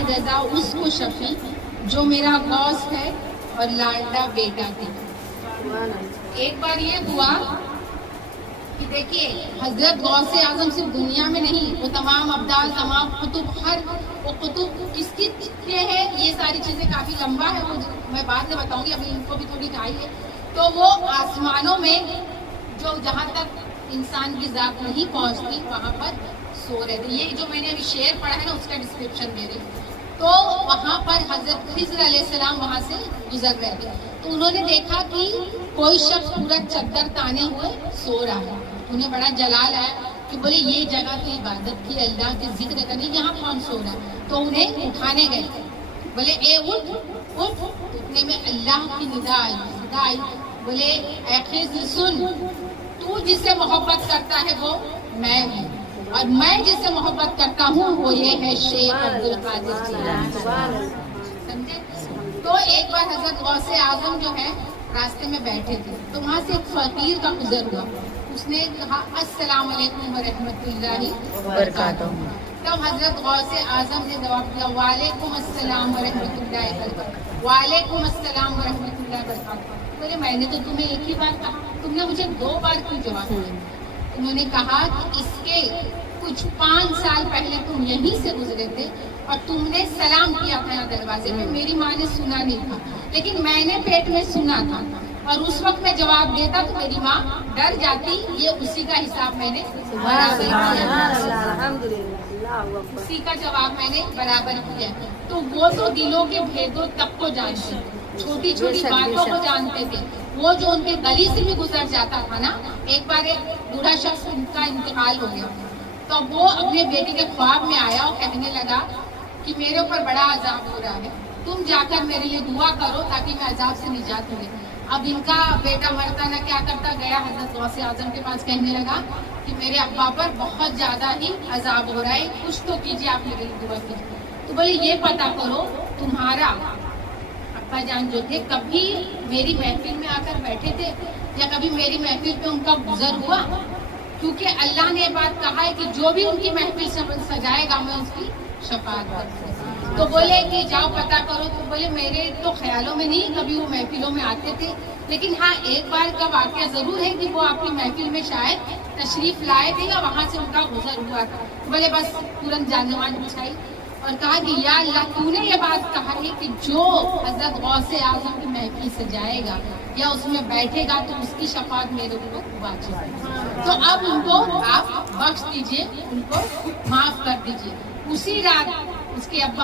کی رضا اس کو شفیع جو میرا غوث ہے اور لاڈلا بیٹا تھے۔ ایک بار یہ ہوا کہ دیکھیے حضرت غوث اعظم صرف دنیا میں نہیں، وہ تمام ابدال، تمام قطب، ہر وہ قطب کس کی ہے، یہ ساری چیزیں کافی لمبا ہے، وہ میں بعد میں بتاؤں گی، ابھی ان کو بھی تھوڑی ٹائم ہے۔ تو وہ آسمانوں میں جو جہاں تک انسان کی ذات نہیں پہنچتی وہاں پر سو رہے تھے۔ یہ جو میں نے ابھی شعر پڑھا ہے نا اس کا ڈسکرپشن دے رہی ہوں۔ تو وہاں پر حضرت خضر علیہ السلام وہاں سے گزر رہے تھے، تو انہوں نے دیکھا کہ کوئی شخص پورا چادر تانے ہوئے سو رہا ہے۔ انہیں بڑا جلال آیا کہ بولے یہ جگہ تو عبادت کی، اللہ کے ذکر کرنے، یہاں کون سو رہا ہے؟ تو انہیں اٹھانے گئے، بولے اے اٹھ اٹھ۔ اتنے میں اللہ کی ندا آئی، بولے اے خضر سن، تو جس سے محبت کرتا ہے وہ میں ہوں، اور میں جس سے محبت کرتا ہوں وہ یہ ہے شیخ عبدالقادر جیلانی۔ سمجھے؟ تو ایک بار حضرت غوث اعظم جو ہے راستے میں بیٹھے تھے، تو وہاں سے ایک فقیر کا گزر ہوا، اس نے کہا السلام علیکم ورحمۃ اللہ وبرکاتہ۔ تب حضرت غوث اعظم نے جواب دیا وعلیکم السلام ورحمۃ اللہ وبرکاتہ، وعلیکم السلام ورحمۃ اللہ وبرکاتہ۔ بولے میں نے تو تمہیں ایک ہی بار کہا، تم نے مجھے 2 بار کیوں جواب دیا؟ انہوں نے کہا کہ اس کے کچھ 5 سال پہلے تم یہیں سے گزرے تھے اور تم نے سلام کیا تھا دروازے میں، میری ماں نے سنا نہیں تھا لیکن میں نے پیٹ میں سنا تھا، اور اس وقت میں جواب دیتا تو میری ماں ڈر جاتی، یہ اسی کا حساب میں نے برابر کیا، اسی کا جواب میں نے برابر کیا۔ تو وہ تو دلوں کے بھیدوں تک کو جانتے، چھوٹی چھوٹی باتوں کو جانتے تھے۔ وہ جو ان کے گلی سے بھی گزر جاتا تھا نا، ایک بار ایک بوڑھا شخص ان کا انتقال ہو گیا، تو وہ اپنے بیٹے کے خواب میں آیا اور کہنے لگا کہ میرے اوپر بڑا عذاب ہو رہا ہے، تم جا کر میرے لیے دعا کرو تاکہ میں عذاب سے نجات ملے۔ اب ان کا بیٹا مرتا نہ کیا کرتا، گیا حضرت غوث اعظم کے پاس، کہنے لگا کہ میرے ابا پر بہت زیادہ ہی عذاب ہو رہا ہے، کچھ تو کیجیے، آپ میرے لیے دعا کیجیے۔ تو بولے یہ پتا کرو تمہارا ابا جان جو تھے کبھی میری محفل میں آ کر بیٹھے تھے یا کبھی میری محفل پہ ان کا گزر ہوا؟ کیونکہ اللہ نے یہ بات کہا ہے کہ جو بھی ان کی محفل سجائے گا میں اس کی شفاعت کروں۔ تو بولے کہ جاؤ پتا کرو۔ تو بولے میرے تو خیالوں میں نہیں کبھی وہ محفلوں میں آتے تھے، لیکن ہاں ایک بار کا واقعہ ضرور ہے کہ وہ آپ کی محفل میں شاید تشریف لائے تھے یا وہاں سے ان کا گزر ہوا تھا۔ بولے بس ترنت جان نماز بچھائی اور کہا کہ یا اللہ تو نے یہ بات کہا ہے کہ جو حضرت غوث اعظم کی محفل سجائے گا یا اس میں بیٹھے گا تو اس کی شفاعت میرے اوپر واجب ہے، تو اب ان کو آپ بخش دیجئے، ان کو معاف کر دیجئے۔ اسی رات اس کے ابا